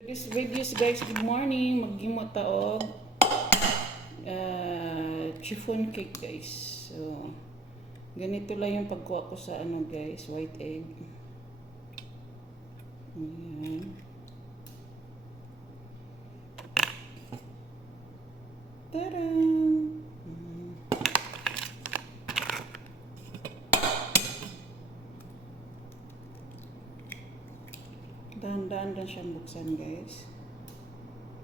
This videos guys, good morning. Maghimo taog chiffon cake guys. So ganito lang yung pagkuha ko sa ano guys, white egg. Ayan. Tadam! Dahan-dahan lang siyang buksan guys.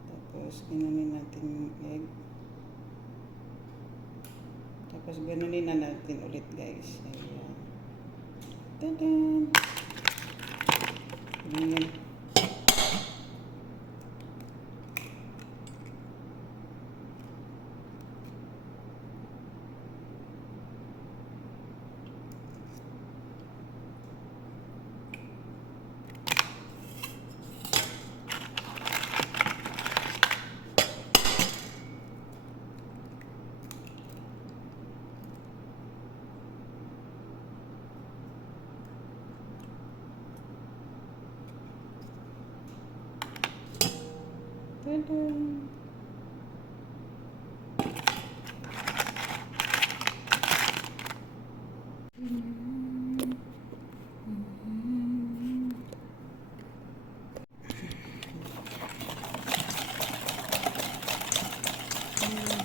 Tapos gananin natin yung egg. Tapos gananin na natin ulit guys. Ayan. Tadam! Ayan. Tadam!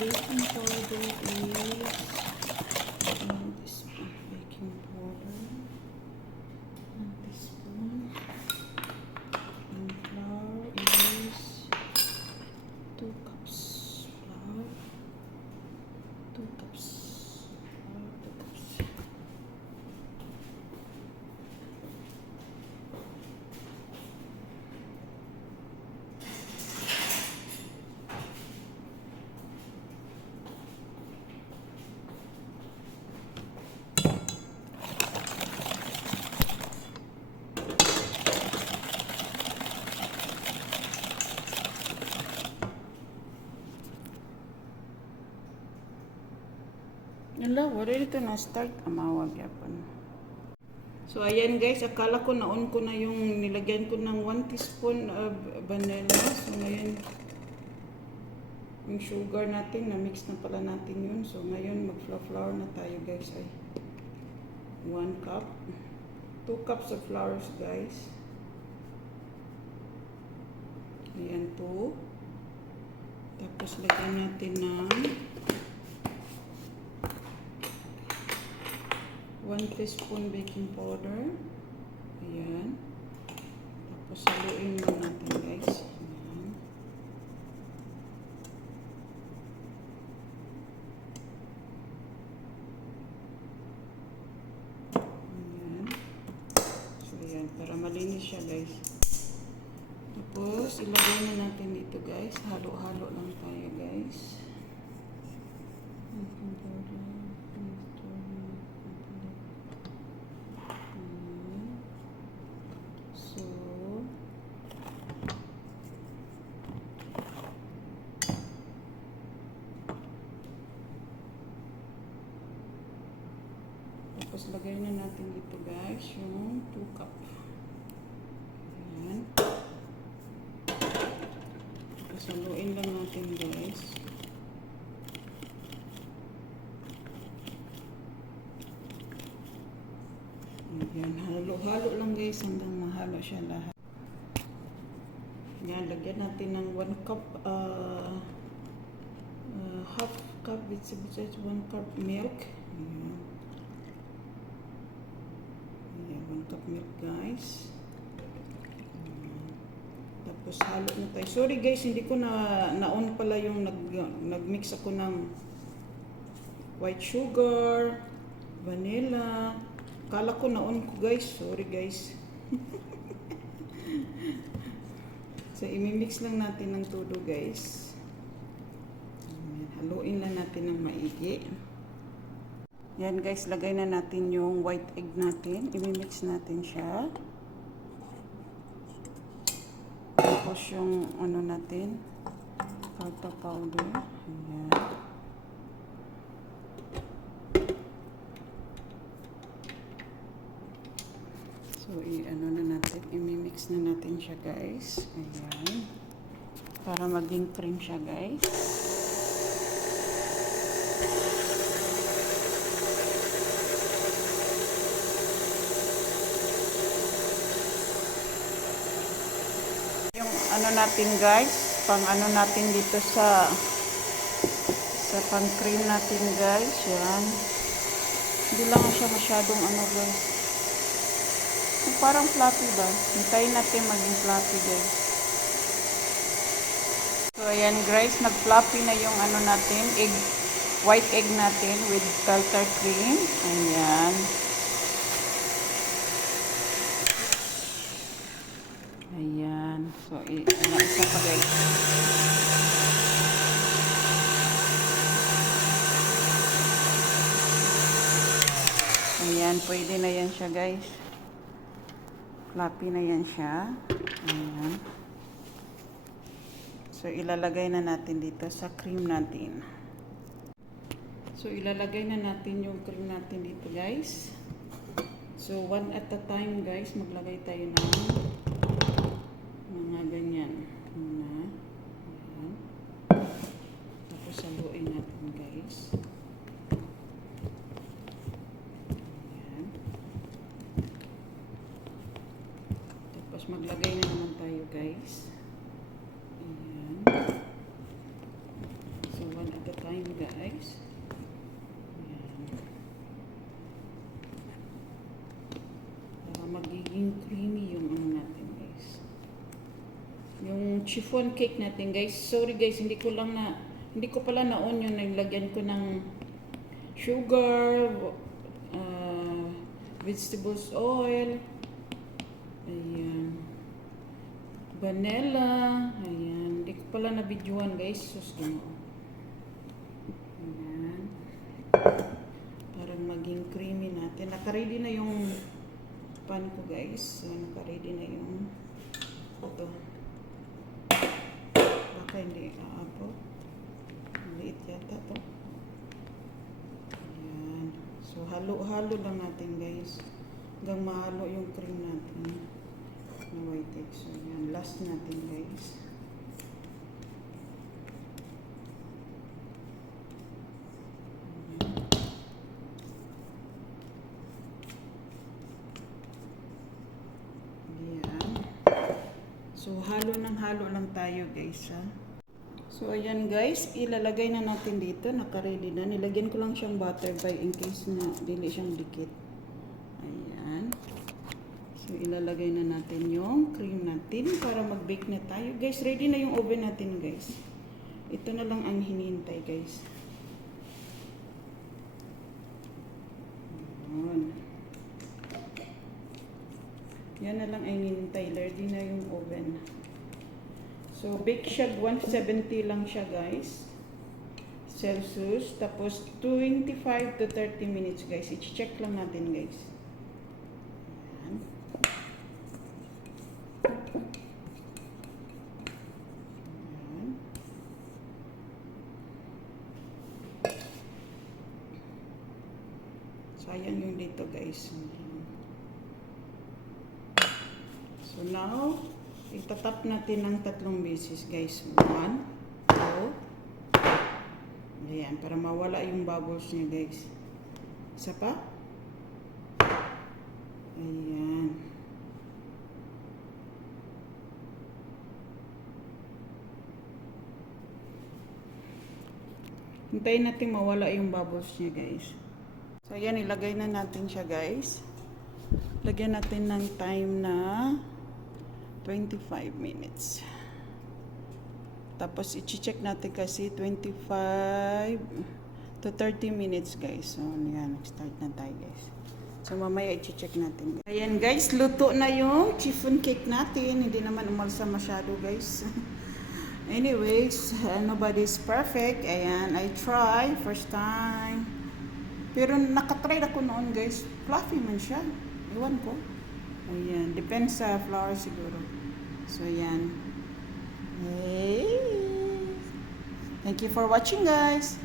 Baking powder is 1 teaspoon baking powder, 1 teaspoon, and flour is 2 cups flour, 2 cups flour, 2 cups. Ala, wala dito na start. Amawag yapon. So, ayan guys. Akala ko naon ko na yung nilagyan ko ng 1 teaspoon of vanilla. So, ngayon, yung sugar natin, na-mix na pala natin yun. So, ngayon, mag-flour na tayo guys. Ay, 1 cup. 2 cups of flour guys. Ayan, 2. Tapos, lagyan natin ng 1 teaspoon baking powder. Ayan. Tapos haluin lang natin guys. Ayan. Ayan. So ayan, para malinis siya guys. Tapos ilagay na natin dito guys. Halo-halo lang tayo guys. Baking powder. Tapos lagay na natin dito guys yung 2 cup. Ayan. Tapos haluin lang natin guys. Ayan. Halo-halo lang guys hanggang mahalo siya lahat. Ayan. Lagyan natin ng 1 cup half cup besides 1 cup milk. Ayan. 1 cup milk guys. Tapos halo na tayo. Sorry guys, hindi ko na-on pala yung nag-mix ako ng white sugar, vanilla. Kala ko na-on ko guys. Sorry guys. So imimix lang natin ng todo guys. Haluin lang natin ng maigi. Yan guys, lagay na natin yung white egg natin. I-mix natin siya. Tapos yung ano natin, cocoa powder. Ayan. So, i-ano na natin, i-mix na natin siya. siya guys. Ayan. Para maging cream siya guys. Yung ano natin guys, pang ano natin dito sa pang cream natin guys, yan. Hindi lang siya masyadong ano guys. Yung parang fluffy ba? Hintayin natin maging fluffy guys. So ayan guys, nag-fluffy na yung ano natin, egg, white egg natin with tartar cream. Ayan. Ayan. So, isa pa guys. Ayan, pwede na yan siya guys. Fluffy na yan siya. Ayan. So, ilalagay na natin dito sa cream natin. So, ilalagay na natin yung cream natin dito guys. So, one at a time guys, maglagay tayo ng mga ganyan. Ayan. Tapos, haluin natin guys. Maglagay na naman tayo guys. Ayan. So one at a time guys. Ayan. Para magiging creamy yung ano natin guys. Yung chiffon cake natin guys. Sorry guys, hindi ko pala na-on yung naglagyan ko ng sugar, vegetables oil, ayan, vanilla, ayan, hindi ko pala na-videoan guys, sus gano'n. Ayan, para maging creamy natin. Naka-ready na yung pan ko guys, so, naka-ready na yung ito. Baka hindi aabot, maliit yata to. Ayan, so halo-halo lang natin guys hanggang mahalo yung cream natin na white egg. So yan, last natin guys. Ayan. So halo lang tayo guys ha. So ayan guys, ilalagay na natin dito, naka-ready na. Nilagyan ko lang siyang butter by in case na dili siyang dikit. Ayan. So, ilalagay na natin yung cream natin para mag-bake na tayo. Guys, ready na yung oven natin, guys. Ito na lang ang hinihintay, guys. Ayan. Yan na lang ang hinihintay. Ready na yung oven. So, bake siya 170 lang siya, guys. Celsius. Tapos, 25 to 30 minutes, guys. I-check lang natin, guys. Sayang yung dito guys. So now, itatap natin ng 3 beses guys. 1, 2, ayan, para mawala yung bubbles niya guys. Isa pa. Ayan. Hintayin natin mawala yung bubbles niya guys. So, ayan, ilagay na natin siya, guys. Lagyan natin ng time na 25 minutes. Tapos, i-check natin kasi 25 to 30 minutes, guys. So, ayan, start na tayo, guys. So, mamaya i-check natin. Ayan, guys, luto na yung chiffon cake natin. Hindi naman umalsa masyado, guys. Anyways, nobody's perfect. Ayan, I try. First time. Pero nakatry ako noon guys, fluffy man siya. Iwan ko. Ayan, depends sa flour siguro. So ayan. Hey. Thank you for watching guys.